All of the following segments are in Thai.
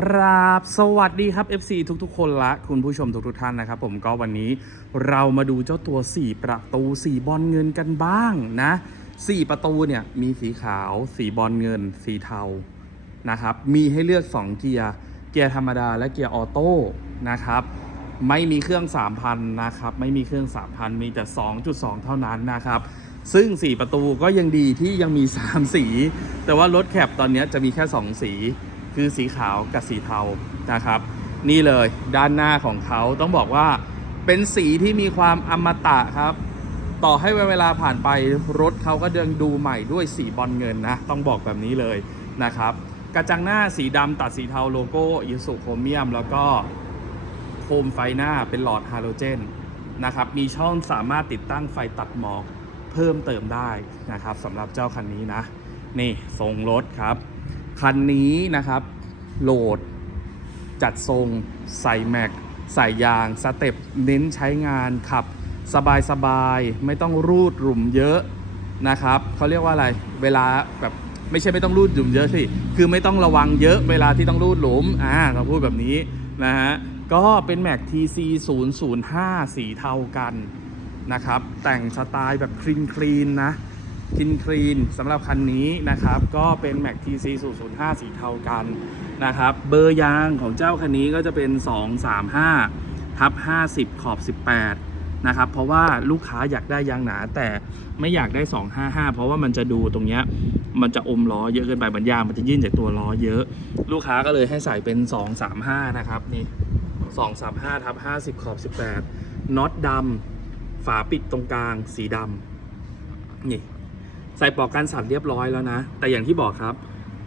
รับสวัสดีครับ FC ทุกๆ คนละคุณผู้ชมทุกๆท่านนะครับ ผมก็วันนี้เรามาดูเจ้าตัว 4 ประตู 4 บอลเงินกันบ้างนะ4ประตูเนี่ยมีสีขาว สีบอลเงิน สีเทานะครับมีให้เลือก 2 เกียร์เกียร์ธรรมดาและเกียร์ออโต้นะครับไม่มีเครื่อง 3,000นะครับไม่มีเครื่อง 3,000 มีแต่ 2.2 เท่านั้นนะครับซึ่ง 4 ประตูก็ยังดีที่ยังมี 3 สี แต่ว่ารถแคปตอนนี้จะมีแค่ 2 สี คือสีขาวกับสีเทานะครับ นี่เลยด้านหน้าของเขาต้องบอกว่าเป็นสีที่มีความอมตะครับ ต่อให้เวลาผ่านไปรถเขาก็เดินดูใหม่ด้วยสีบอลเงินนะ ต้องบอกแบบนี้เลยนะครับ กระจังหน้าสีดำตัดสีเทาโลโก้อิสุโครเมียม แล้วก็โคมไฟหน้าเป็นหลอดฮาโลเจนนะครับ มีช่องสามารถติดตั้งไฟตัดหมอกเพิ่มเติมได้นะครับสำหรับเจ้าคันนี้นะ นี่ทรงรถครับ คันนี้นะครับ โหลดจัดทรงใส่แม็กใส่ยางสเต็ปเน้นใช้งานขับ สบายสบายๆไม่ต้องรูดหลุมเยอะนะครับเขาเรียกว่าอะไรเวลาแบบไม่ใช่ไม่ต้องรูดหลุมเยอะสิคือไม่ต้องระวังเยอะเวลาที่ต้องรูดหลุมอ่าเราพูดแบบนี้นะฮะก็เป็นแม็ก TC 0 0 5สีเทากันนะครับ แต่งสไตล์แบบคลีนคลีนๆนะ คินคลีนสำหรับคันนี้นะครับ ก็เป็น Mac TC 005สีเทากันนะครับ เบอร์ยางของเจ้าคันนี้ก็จะเป็น 235ทับ50 ขอบ 18 นะครับ เพราะว่าลูกค้าอยากได้ยางหนา แต่ไม่อยากได้ 255 เพราะว่ามันจะดูตรงเนี้ยมันจะอมล้อเยอะเกินไปบรรยางมันจะยื่นจากตัวล้อเยอะ ลูกค้าก็เลยให้ใส่เป็น 235 นะครับนี่235ทับ50 ขอบ 18น็อตดำฝาปิดตรงกลางสีดำนี่ ส่ปลอกกันสั่นเรียบร้อยแล้วนะ แต่อย่างที่บอกครับ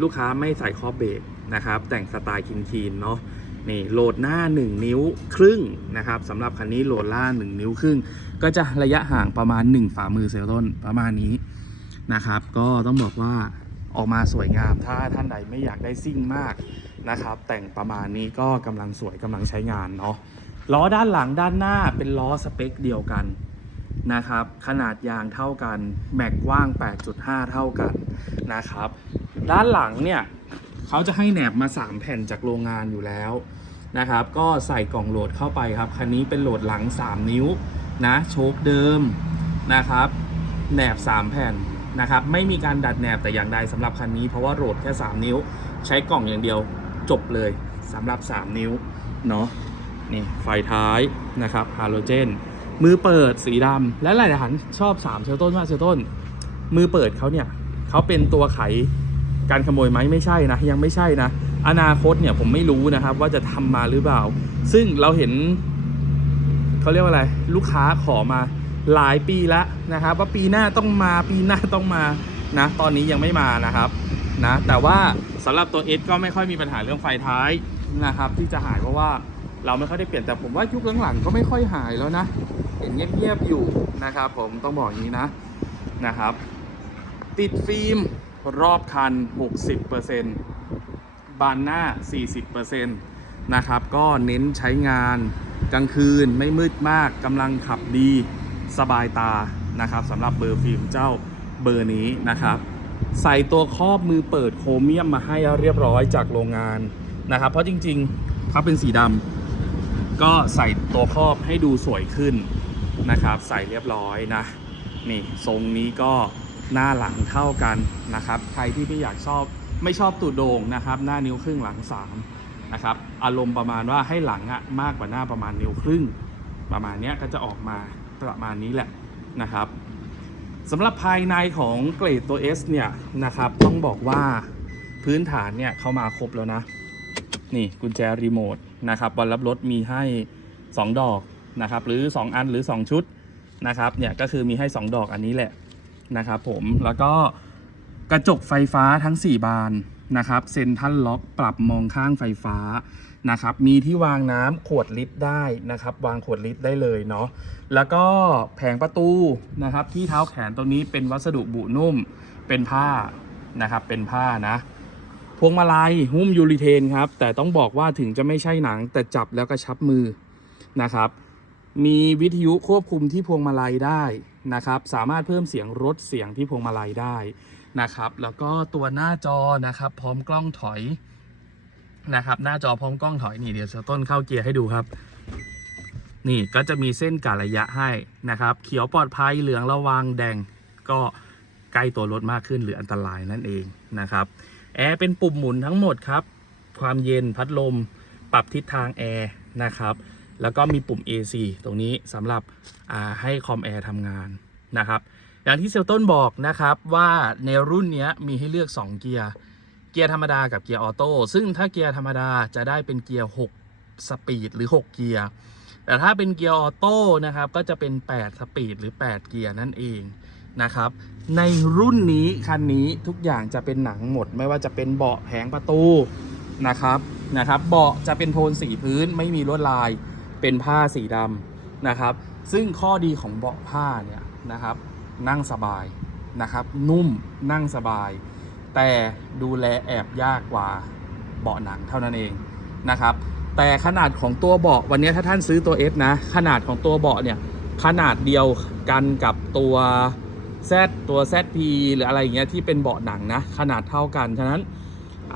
ลูกค้าไม่ใส่คอบเบรกนะครับ แต่งสไตล์คีนๆเนาะนี่โหลดหน้า 1 นิ้วครึ่งนะครับสำหรับคันนี้โหลดล่าง1นิ้วครึ่ง ก็จะระยะห่างประมาณ 1 ฝ่ามือเซลต้นประมาณนี้นะครับ ก็ต้องบอกว่าออกมาสวยงาม ถ้าท่านใดไม่อยากได้ซิ่งมากนะครับ แต่งประมาณนี้ก็กำลังสวยกำลังใช้งานเนาะล้อด้านหลังด้านหน้าเป็นล้อสเปคเดียวกัน นะครับ ขนาดยางเท่ากัน แม็กกว้าง 8.5 เท่ากันนะครับ ด้านหลังเนี่ยเขาจะให้แหนบมา 3 แผ่นจากโรงงานอยู่แล้วนะครับ ก็ใส่กล่องโหลดเข้าไปครับ คันนี้เป็นโหลดหลัง 3 นิ้วนะโชคเดิมนะครับ แหนบ 3 แผ่นนะครับ ไม่มีการดัดแหนบแต่อย่างใดสำหรับคันนี้เพราะว่าโหลดแค่ 3 นิ้ว ใช้กล่องอย่างเดียวจบเลยสำหรับ 3 นิ้วเนาะนี่ไฟท้ายนะครับฮาโลเจน มือเปิดสีดำและหลายๆท่านชอบ3เชลต้นมากเชลต้น มือเปิดเขาเนี่ยเขาเป็นตัวไขการขโมยไหมไม่ใช่นะ ยังไม่ใช่นะ อนาคตเนี่ยผมไม่รู้นะครับ ว่าจะทำมาหรือเปล่า ซึ่งเราเห็นเขาเรียกว่าอะไร ลูกค้าขอมาหลายปีแล้วนะครับ ว่าปีหน้าต้องมาปีหน้าต้องมานะ ตอนนี้ยังไม่มานะครับนะแต่ว่าสำหรับตัว S ก็ไม่ค่อยมีปัญหาเรื่องไฟท้ายนะครับ ที่จะหายเพราะว่า เราไม่ค่อยได้เปลี่ยนแต่ผมว่ายุคหลังๆก็ไม่ค่อยหายแล้วนะ เห็นเงียบๆอยู่นะครับ ผมต้องบอกอย่างนี้นะนะครับ ติดฟิล์มรอบคัน 60%บานหน้า 40%นะครับ ก็เน้นใช้งานกลางคืนไม่มืดมากกำลังขับดีสบายตานะครับสำหรับเบอร์ฟิล์มเจ้าเบอร์นี้นะครับ ใส่ตัวครอบมือเปิดโครเมียมมาให้เรียบร้อยจากโรงงานนะครับ เพราะจริงๆเขาเป็นสีดำ ก็ใส่ตัวครอบให้ดูสวยขึ้นนะครับ ใส่เรียบร้อยนะ นี่ทรงนี้ก็หน้าหลังเท่ากันนะครับ ใครที่ไม่อยากชอบไม่ชอบตูดโด่งนะครับ หน้านิ้วครึ่งหลัง3นะครับอารมณ์ประมาณว่าให้หลังอะมากกว่าหน้าประมาณนิ้วครึ่ง ประมาณนี้ก็จะออกมาประมาณนี้แหละนะครับสำหรับภายในของเกรดตัว S เนี่ยนะครับต้องบอกว่าพื้นฐานเนี่ยเขามาครบแล้วนะ นี่กุญแจรีโมทนะครับวันรับรถมีให้ 2 ดอกนะครับหรือ 2 อันหรือ 2 ชุดนะครับเนี่ยก็คือมีให้ 2 ดอกอันนี้แหละนะครับผมแล้วก็กระจกไฟฟ้าทั้ง 4 บานนะครับเซ็นทัลล็อกปรับมองข้างไฟฟ้านะครับมีที่วางน้ำขวดลิตรได้นะครับ วางขวดลิตรได้เลยเนาะแล้วก็แผงประตูนะครับที่เท้าแขนตรงนี้เป็นวัสดุบุนุ่มเป็นผ้านะครับเป็นผ้านะ พวงมาลัยหุ้มยูริเทนครับ แต่ต้องบอกว่าถึงจะไม่ใช่หนังแต่จับแล้วก็ชับมือนะครับ มีวิทยุควบคุมที่พวงมาลัยได้นะครับ สามารถเพิ่มเสียงรถเสียงที่พวงมาลัยได้นะครับ แล้วก็ตัวหน้าจอนะครับ พร้อมกล้องถอยนะครับ หน้าจอพร้อมกล้องถอยนี่เดี๋ยวจะต้นเข้าเกียร์ให้ดูครับ นี่ก็จะมีเส้นกะระยะให้นะครับ เขียวปลอดภัยเหลืองระวังแดงก็ใกล้ตัวรถมากขึ้นหรืออันตรายนั่นเองนะครับ แอร์เป็นปุ่มหมุนทั้งหมดครับ ความเย็นพัดลม ปรับทิศทางแอร์นะครับ แล้วก็มีปุ่ม AC ตรงนี้สำหรับให้คอมแอร์ทำงานนะครับ อย่างที่เซลต้นบอกนะครับว่าในรุ่นนี้มีให้เลือก 2 เกียร์เกียร์ธรรมดากับเกียร์ออโต้ซึ่งถ้าเกียร์ธรรมดาจะได้เป็นเกียร์6สปีดหรือ 6 เกียร์แต่ถ้าเป็นเกียร์ออโต้นะครับก็จะเป็น 8 สปีดหรือ 8 เกียร์นั่นเอง นะครับ ในรุ่นนี้คันนี้ทุกอย่างจะเป็นหนังหมด ไม่ว่าจะเป็นเบาะแผงประตูนะครับนะครับ เบาะจะเป็นโทนสีพื้นไม่มีลวดลายเป็นผ้าสีดำนะครับ ซึ่งข้อดีของเบาะผ้าเนี่ยนะครับ นั่งสบายนะครับ นุ่มนั่งสบาย แต่ดูแลแอบยากกว่าเบาะหนังเท่านั้นเองนะครับ แต่ขนาดของตัวเบาะวันนี้ถ้าท่านซื้อตัว S นะ ขนาดของตัวเบาะเนี่ยขนาดเดียวกันกับตัว Z ตัว ZP หรืออะไรอย่างเงี้ยที่เป็นเบาะหนังนะ ขนาดเท่ากัน ฉะนั้น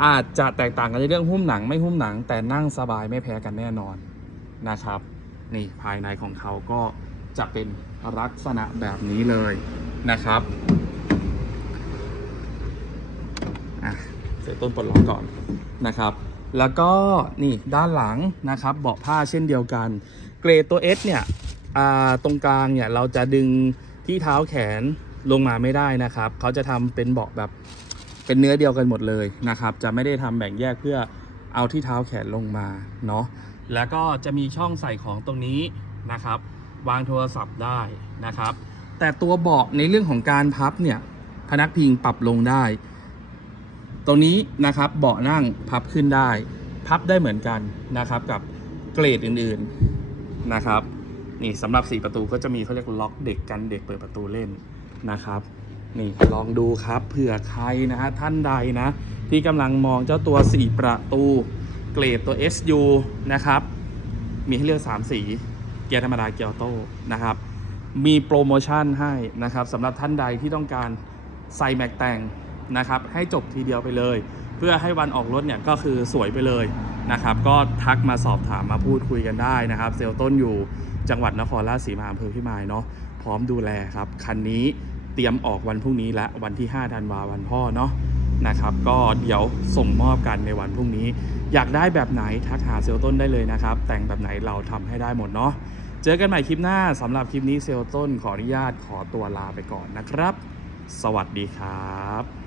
อาจจะแตกต่างกันในเรื่องหุ้มหนังไม่หุ้มหนัง แต่นั่งสบายไม่แพ้กันแน่นอนนะครับ นี่ภายในของเขาก็จะเป็นลักษณะแบบนี้เลยนะครับอะเสร็จต้นปลดล็อกก่อนนะครับ แล้วก็นี่ด้านหลังนะครับเบาะผ้าเช่นเดียวกัน เกรดตัว S เนี่ยอ่าตรงกลางเนี่ยเราจะดึงที่เท้าแขน ลงมาไม่ได้นะครับเขาจะทำเป็นเบาะแบบเป็นเนื้อเดียวกันหมดเลยนะครับ จะไม่ได้ทำแบ่งแยกเพื่อเอาที่เท้าแขนลงมาเนาะแล้วก็จะมีช่องใส่ของตรงนี้นะครับ วางโทรศัพท์ได้นะครับ แต่ตัวเบาะในเรื่องของการพับเนี่ยพนักพิงปรับลงได้ ตรงนี้นะครับเบาะนั่งพับขึ้นได้ พับได้เหมือนกันนะครับกับเกรดอื่นๆนะครับนี่สำหรับ 4 ประตูก็จะมีเขาเรียกล็อกเด็กกันเด็กเปิดประตูเล่น นะครับนี่ลองดูครับเผื่อใครนะฮะท่านใดนะ ที่กำลังมองเจ้าตัว 4 ประตู เกรดตัว SU นะครับ มีให้เลือก 3 สี เกียร์ธรรมดาเกียร์ออโต้นะครับ มีโปรโมชั่นให้นะครับสำหรับท่านใดที่ต้องการใส่แม็กแต่งนะครับ ให้จบทีเดียวไปเลย เพื่อให้วันออกรถเนี่ยก็คือสวยไปเลยนะครับ ก็ทักมาสอบถามมาพูดคุยกันได้นะครับ เซลต้นอยู่จังหวัดนครราชสีมาอำเภอพิมายเนาะพร้อมดูแลครับคันนี้ ตรียมออกวันพรุ่งนี้และวันที่5ธันวาวันพ่อเนาะนะครับ ก็เดี๋ยวส่งมอบกันในวันพรุ่งนี้ อยากได้แบบไหนทักหาเซลต้นได้เลยนะครับ แต่งแบบไหนเราทำให้ได้หมดเนาะเจอกันใหม่คลิปหน้าสำหรับคลิปนี้เซลต้นขออนุญาตขอตัวลาไปก่อนนะครับ สวัสดีครับ